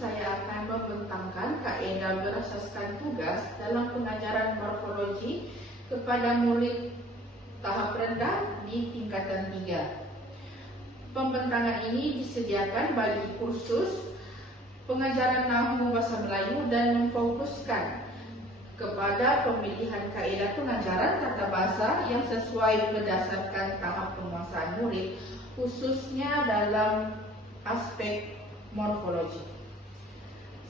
saya akan membentangkan kaidah berasaskan tugas dalam pengajaran morfologi kepada murid tahap rendah di tingkatan 3. Pembentangan ini disediakan bagi kursus pengajaran Nahwu Bahasa Melayu dan memfokuskan kepada pemilihan kaedah pengajaran tata bahasa yang sesuai berdasarkan tahap penguasaan murid, khususnya dalam aspek morfologi.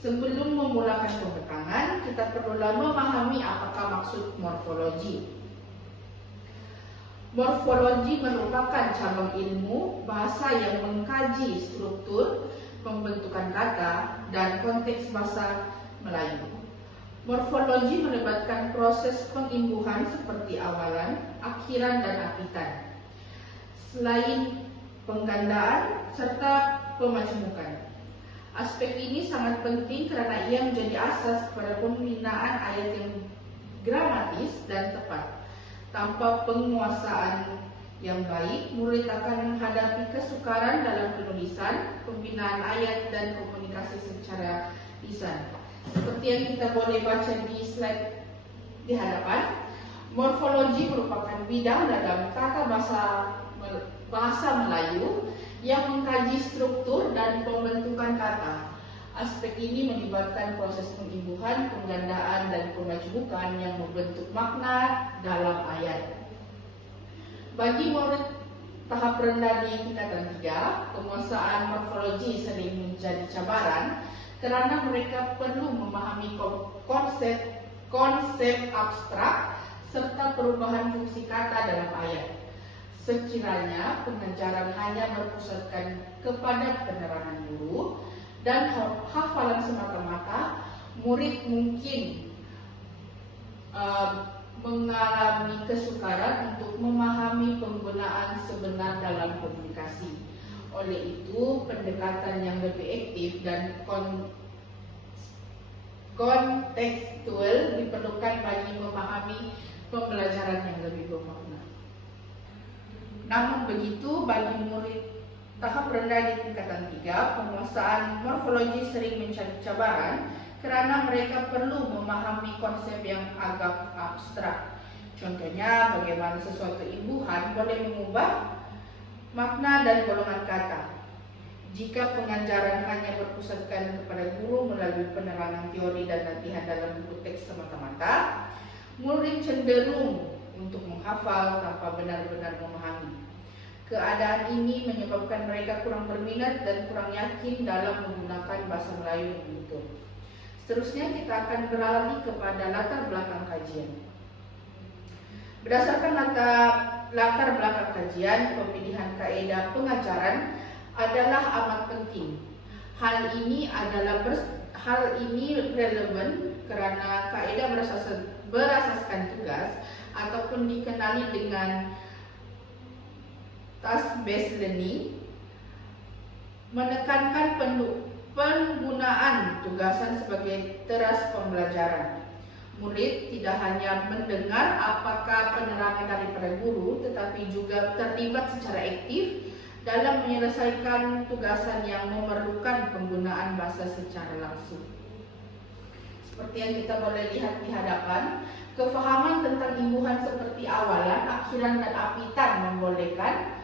Sebelum memulakan pembentangan, kita perlulah memahami apakah maksud morfologi. Morfologi merupakan cabang ilmu bahasa yang mengkaji struktur, pembentukan kata, dan konteks bahasa Melayu. Morfologi melibatkan proses pengimbuhan seperti awalan, akhiran, dan apitan, selain penggandaan serta pemajemukan. Aspek ini sangat penting karena ia menjadi asas pada pembinaan ayat yang gramatis dan tepat. Tanpa penguasaan yang baik, murid akan menghadapi kesukaran dalam penulisan, pembinaan ayat, dan komunikasi secara lisan. Seperti yang kita boleh baca di slide di hadapan, morfologi merupakan bidang dalam tata bahasa Melayu yang mengkaji struktur dan pembentukan kata. Aspek ini melibatkan proses pengimbuhan, penggandaan, dan pemajemukan yang membentuk makna dalam ayat. Bagi murid tahap rendah di tingkatan 3, penguasaan morfologi sering menjadi cabaran karena mereka perlu memahami konsep abstrak serta perubahan fungsi kata dalam ayat. Sekiranya pengajaran hanya berpusatkan kepada penerangan guru dan hafalan semata-mata, murid mungkin mengalami kesukaran untuk memahami penggunaan sebenar dalam komunikasi. Oleh itu, pendekatan yang lebih aktif dan kontekstual diperlukan bagi memahami pembelajaran yang lebih bermakna. Namun begitu, bagi murid tahap rendah di tingkatan 3, penguasaan morfologi sering menjadi cabaran karena mereka perlu memahami konsep yang agak abstrak. Contohnya, bagaimana sesuatu imbuhan boleh mengubah makna dan golongan kata. Jika pengajaran hanya berpusatkan kepada guru melalui penerangan teori dan latihan dalam buku teks semata-mata, murid cenderung untuk menghafal tanpa benar-benar memahami. Keadaan ini menyebabkan mereka kurang berminat dan kurang yakin dalam menggunakan bahasa Melayu yang betul. Seterusnya kita akan beralih kepada latar belakang kajian. Berdasarkan latar belakang kajian, pemilihan kaedah pengajaran adalah amat penting. Hal ini relevan karena kaedah berasaskan tugas ataupun dikenali dengan task-based learning menekankan penggunaan tugasan sebagai teras pembelajaran. Murid tidak hanya mendengar apakah penerangan daripada guru, tetapi juga terlibat secara aktif dalam menyelesaikan tugasan yang memerlukan penggunaan bahasa secara langsung. Seperti yang kita boleh lihat di hadapan, kefahaman tentang imbuhan seperti awalan, akhiran, dan apitan membolehkan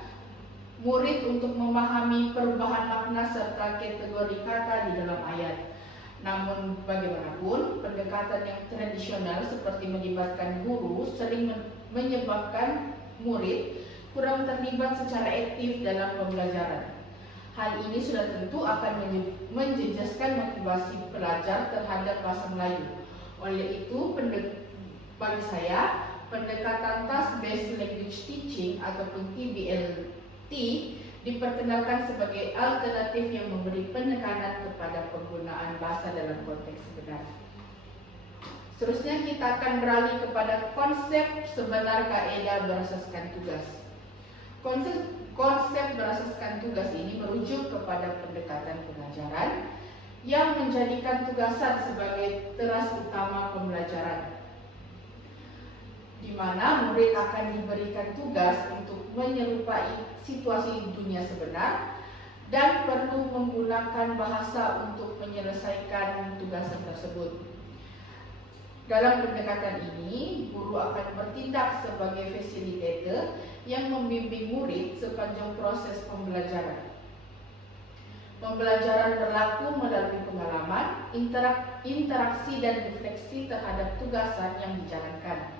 murid untuk memahami perubahan makna serta kategori kata di dalam ayat. Namun bagaimanapun, pendekatan yang tradisional seperti melibatkan guru sering menyebabkan murid kurang terlibat secara aktif dalam pembelajaran. Hal ini sudah tentu akan menjejaskan motivasi pelajar terhadap bahasa Melayu. Oleh itu, bagi saya, pendekatan task-based language teaching ataupun TBLT diperkenalkan sebagai alternatif yang memberi penekanan kepada penggunaan bahasa dalam konteks sebenar. Seterusnya kita akan beralih kepada konsep sebenar kaedah berasaskan tugas. Konsep berasaskan tugas ini merujuk kepada pendekatan pengajaran yang menjadikan tugasan sebagai teras utama pembelajaran, di mana murid akan diberikan tugas untuk menyerupai situasi dunia sebenar dan perlu menggunakan bahasa untuk menyelesaikan tugasan tersebut. Dalam pendekatan ini, guru akan bertindak sebagai fasilitator yang membimbing murid sepanjang proses pembelajaran. Pembelajaran berlaku melalui pengalaman, interaksi dan refleksi terhadap tugasan yang dijalankan.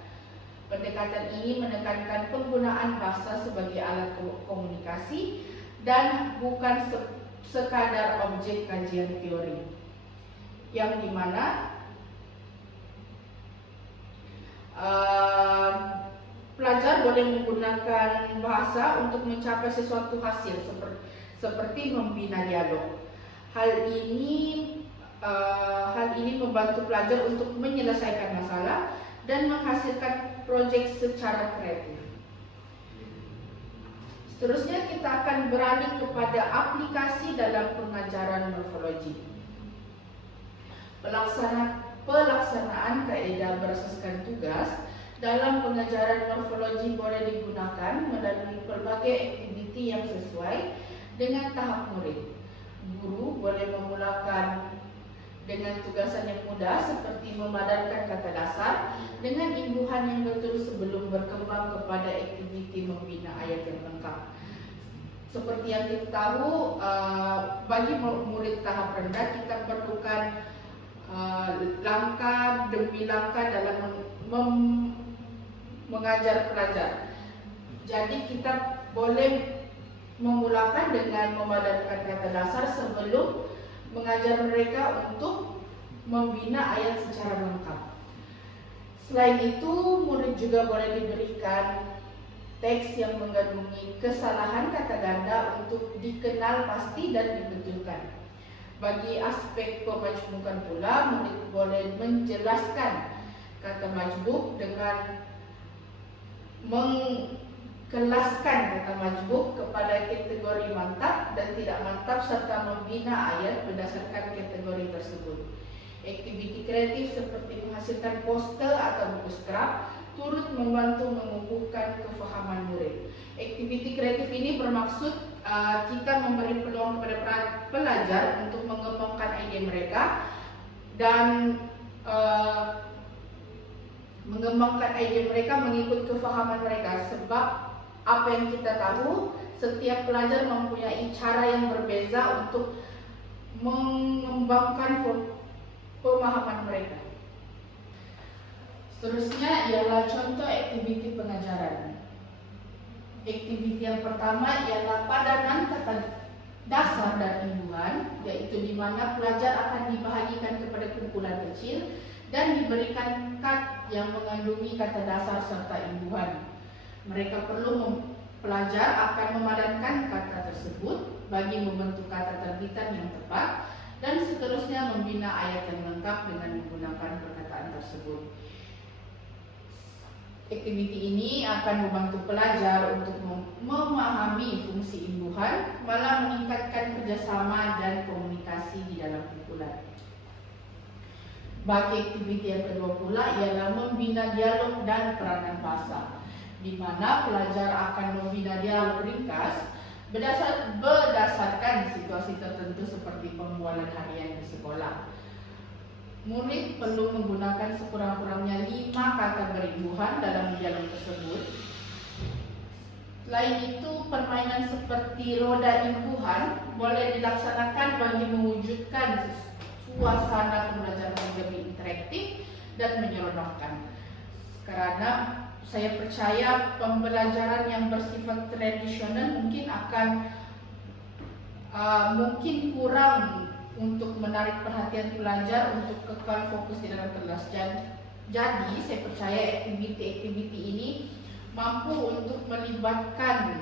Pendekatan ini menekankan penggunaan bahasa sebagai alat komunikasi dan bukan sekadar objek kajian teori, yang dimana pelajar boleh menggunakan bahasa untuk mencapai sesuatu hasil seperti membina dialog. Hal ini membantu pelajar untuk menyelesaikan masalah dan menghasilkan proyek secara kreatif. Seterusnya kita akan beralih kepada aplikasi dalam pengajaran morfologi. Pelaksanaan kaedah berasaskan tugas dalam pengajaran morfologi boleh digunakan melalui pelbagai aktiviti yang sesuai dengan tahap murid. Guru boleh memulakan dengan tugasan yang mudah seperti memadankan kata dasar dengan imbuhan yang betul sebelum berkembang kepada aktiviti membina ayat yang lengkap. Seperti yang kita tahu, bagi murid tahap rendah kita perlukan langkah demi langkah dalam mengajar pelajar. Jadi kita boleh memulakan dengan memadankan kata dasar sebelum mengajar mereka untuk membina ayat secara lengkap. Selain itu, murid juga boleh diberikan teks yang mengandungi kesalahan kata ganda untuk dikenal pasti dan dibetulkan. Bagi aspek pemajmukan pula, murid boleh menjelaskan kata majmuk dengan mengkelaskan kata majmuk kepada kategori mantap dan tidak mantap serta membina ayat berdasarkan kategori tersebut. Aktiviti kreatif seperti menghasilkan poster atau buku scrap turut membantu menumbuhkan kefahaman murid. Aktiviti kreatif ini bermaksud kita memberi peluang kepada pelajar untuk mengembangkan ide mereka dan mengembangkan ide mereka mengikut kefahaman mereka, sebab apa yang kita tahu, setiap pelajar mempunyai cara yang berbeza untuk mengembangkan pemahaman mereka. Seterusnya ialah contoh aktiviti pengajaran. Aktiviti yang pertama ialah padanan kata dasar dan imbuhan, yaitu di mana pelajar akan dibahagikan kepada kumpulan kecil dan diberikan kad yang mengandungi kata dasar serta imbuhan. Pelajar akan memadankan kata tersebut bagi membentuk kata terbitan yang tepat dan seterusnya membina ayat yang lengkap dengan menggunakan perkataan tersebut. Aktiviti ini akan membantu pelajar untuk memahami fungsi imbuhan, malah meningkatkan kerjasama dan komunikasi di dalam kumpulan. Bagi aktiviti yang kedua pula ialah membina dialog dan peranan bahasa, di mana pelajar akan membina dialog ringkas berdasarkan situasi tertentu seperti pembualan harian di sekolah. Murid perlu menggunakan sekurang-kurangnya 5 kata berimbuhan dalam dialog tersebut. Selain itu, permainan seperti roda imbuhan boleh dilaksanakan bagi mewujudkan suasana pembelajaran yang lebih interaktif dan menyeronokkan. Karena saya percaya pembelajaran yang bersifat tradisional mungkin kurang untuk menarik perhatian pelajar untuk kekal fokus di dalam kelas. Jadi saya percaya aktiviti-aktiviti ini mampu untuk melibatkan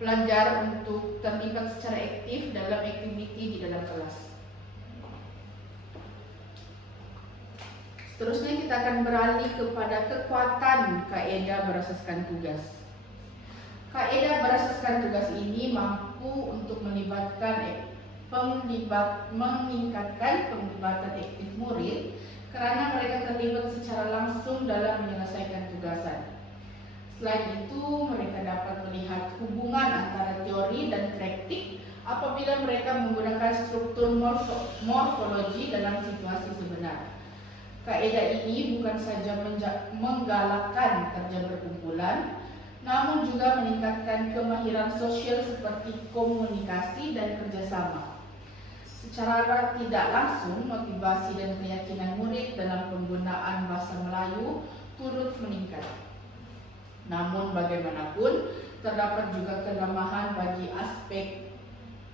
pelajar untuk terlibat secara aktif dalam aktiviti di dalam kelas. Seterusnya kita akan beralih kepada kekuatan kaedah berasaskan tugas. Kaedah berasaskan tugas ini mampu untuk meningkatkan penglibatan aktif murid karena mereka terlibat secara langsung dalam menyelesaikan tugasan. Selain itu, mereka dapat melihat hubungan antara teori dan praktik apabila mereka menggunakan struktur morfologi dalam situasi sebenar. Kaedah ini bukan saja menggalakkan kerja berkumpulan, namun juga meningkatkan kemahiran sosial seperti komunikasi dan kerjasama. Secara tidak langsung, motivasi dan keyakinan murid dalam penggunaan bahasa Melayu turut meningkat. Namun bagaimanapun, terdapat juga kelemahan bagi aspek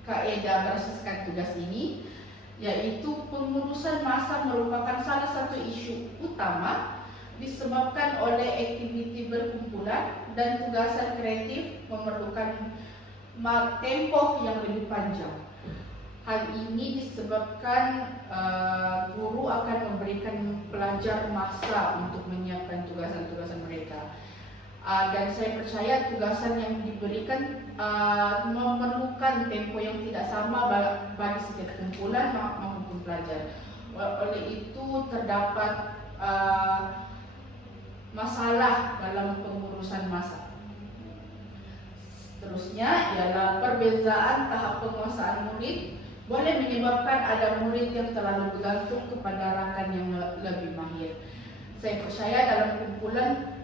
kaedah berasaskan tugas ini, yaitu pengurusan massa merupakan salah satu isu utama disebabkan oleh aktiviti berkumpulan dan tugasan kreatif memerlukan tempo yang lebih panjang. Hal ini disebabkan guru akan memberikan pelajar masa untuk menyiapkan tugasan-tugasan mereka. Dan saya percaya tugasan yang diberikan memerlukan tempo yang tidak sama bagi setiap kumpulan maupun pelajar. Oleh itu terdapat masalah dalam pengurusan massa. Seterusnya ialah perbezaan tahap penguasaan murid boleh menyebabkan ada murid yang terlalu bergantung kepada rakan yang lebih mahir. Saya percaya dalam kumpulan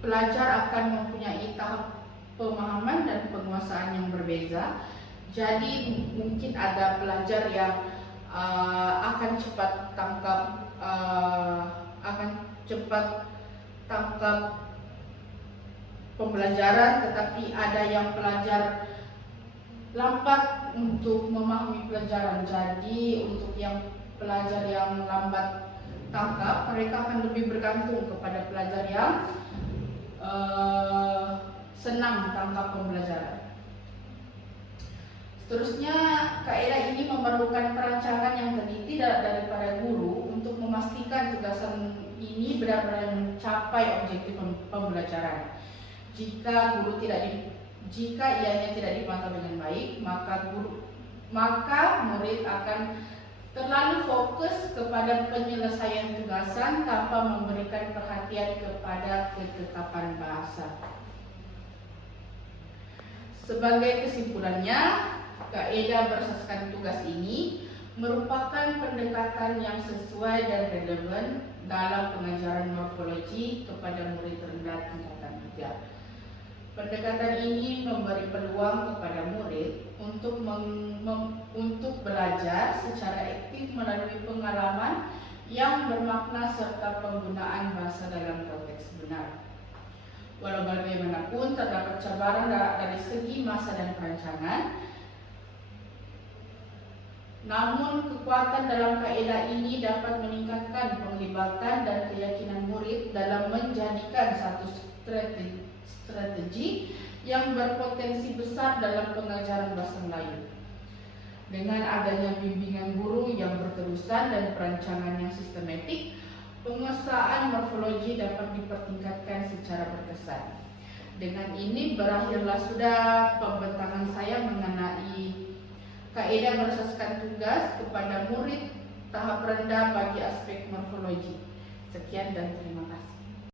pelajar akan mempunyai tahap pemahaman dan penguasaan yang berbeza. Jadi mungkin ada pelajar yang akan cepat tangkap pembelajaran, tetapi ada yang pelajar lambat untuk memahami pelajaran. Jadi untuk yang pelajar yang lambat tangkap, mereka akan lebih bergantung kepada pelajar yang senang tangkap pembelajaran. Seterusnya, kaedah ini memerlukan perancangan yang teliti daripada guru untuk memastikan tugasan ini benar-benar mencapai objektif pembelajaran. Jika ianya tidak dipantau dengan baik, maka murid akan terlalu fokus kepada penyelesaian tugasan tanpa memberikan perhatian kepada ketetapan bahasa. Sebagai kesimpulannya, kaedah berasaskan tugas ini merupakan pendekatan yang sesuai dan relevan dalam pengajaran morfologi kepada murid rendah tingkatan 3. Pendekatan ini memberi peluang kepada murid untuk belajar secara aktif melalui pengalaman yang bermakna serta penggunaan bahasa dalam konteks benar. Walau bagaimanapun terdapat cabaran dari segi masa dan perancangan, namun kekuatan dalam kaedah ini dapat meningkatkan penglibatan dan keyakinan murid dalam menjadikan satu strategi yang berpotensi besar dalam pengajaran bahasa Melayu. Dengan adanya bimbingan guru yang berterusan dan perancangan yang sistematik, penguasaan morfologi dapat dipertingkatkan secara berkesan. Dengan ini berakhirlah sudah pembentangan saya mengenai kaedah berasaskan tugas kepada murid tahap rendah bagi aspek morfologi. Sekian dan terima kasih.